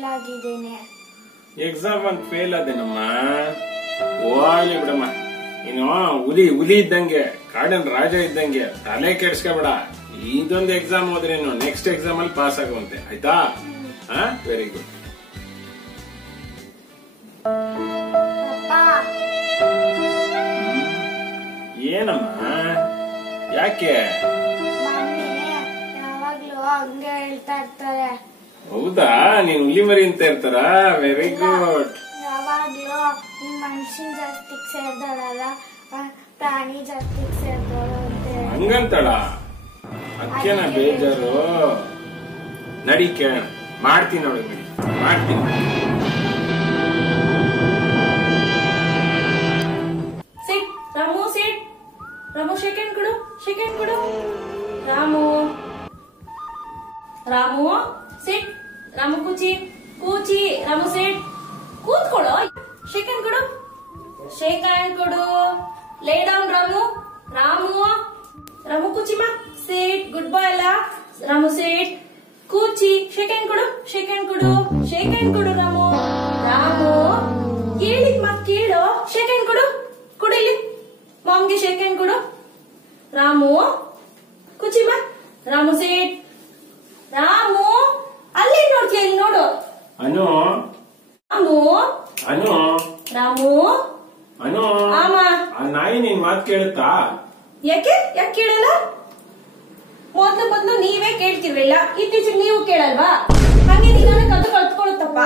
Fail ಆಗಿದ್ದೇನೆ. Exam ಒಂದು fail ಆದೇನಮ್ಮ. ಹೋಗ್ಲಿ ಬಿಡಮ್ಮ. ನೀನು ಹುಲಿ ಇದ್ದಂಗೆ, ಕಾಡನ್ ರಾಜ ಇದ್ದಂಗೆ, ತಲೆ ಕೆಡ್ಸ್ಕೊಬೇಡ. ಇದೊಂದು ಎಕ್ಸಾಮ್ ಹೋದ್ರೆ ನೆಕ್ಸ್ಟ್ ಎಕ್ಸಾಮ್ ಅಲ್ಲಿ ಪಾಸ್ ಆಗುವಂತೆ, ಆಯ್ತಾ? Very good. ಏನಮ್ಮ, ಯಾಕೆ? ಯಾವಾಗ್ಲೂ ಹಂಗೆ ಹೇಳ್ತಾ ಇರ್ತಾರೆ. ಹೌದಾ? ನೀನ್ ಹುಲಿ ಮರಿ ಅಂತ ಇರ್ತಾರ? Very good. ಯಾವಾಗ್ಲೂ ಮನುಷ್ಯನ್ ಜಾಸ್ತಿಗ್ ಸೇರ್ದಳಲ್ಲ, ಪ್ರಾಣಿ ಜಾಸ್ತಿಗ್ ಸೇರ್ದಳು ಅಂತ ಹಂಗಂತಳ. ಅದಕ್ಕೇನ ಬೇಜಾರು? ನಡಿ ಕೇಳೋಣ. ಮಾಡ್ತೀನಿ ನೋಡಿ, ಮಾಡ್ತೀನಿ. Sit Ramu, sit Ramu. Shake hand ಕೊಡು, ಸೆಕೆಂಡ್ ಕೊಡು. ರಾಮು, ರಾಮು ಸಿಟ್. ರಾಮು ಕೂಚಿ, ಕೂಚಿ. ರಾಮು ಸಿಟ್. ಕೂತ್ಕೊಳ್ಳೋ. ಸೆಕೆಂಡ್ ಕೊಡು, ಸೆಕೆಂಡ್ ಕೊಡು. Lay down Ramu. ರಾಮು, ರಾಮು ಕೂಚಿ ಮಾ. ಸಿಟ್. ಗುಡ್ ಬಾಯ್ ಅಲ್ಲ. ರಾಮು ಸಿಟ್. ಕೂಚಿ. ಸೆಕೆಂಡ್ ಕೊಡು, ಸೆಕೆಂಡ್ ಕೊಡು, ಸೆಕೆಂಡ್ ಕೊಡು. ರಾಮು, ರಾಮು ಕೇಳಿದ್ ಮತ್ ಕೇಳು. ಸೆಕೆಂಡ್ ಕೊಡು, ಕೊಡು ಇಲ್ಲಿ. ಮಾಮ್ಗೆ ಸೆಕೆಂಡ್ ಕೊಡು. ರಾಮು ಕೂಚಿ ಮಾ. ರಾಮು ಸಿಟ್. ರಾಮು ಅಲ್ಲಿ ನೋಡ್ತೀಯ, ಇಲ್ಲಿ ನೋಡು. ಅನು, ರಾಮು, ಅನು, ರಾಮು. ಅನು, ಆಮ. ಆ ನಾಯಿ ನಿನ್ ಮಾತ್ ಕೇಳುತ್ತಾ? ಯಾಕೆ ಕೇಳಲ್ಲ? ಮೊದ್ಲು ನೀವೇ ಕೇಳ್ತಿರ್ಲಿಲ್ಲ, ಇತ್ತೀಚೆಗೆ ನೀವು ಕೇಳಲ್ವಾ? ಹಂಗೆ ನೀನು ಕಲ್ತ್ಕೊಳುತ್ತಪ್ಪ.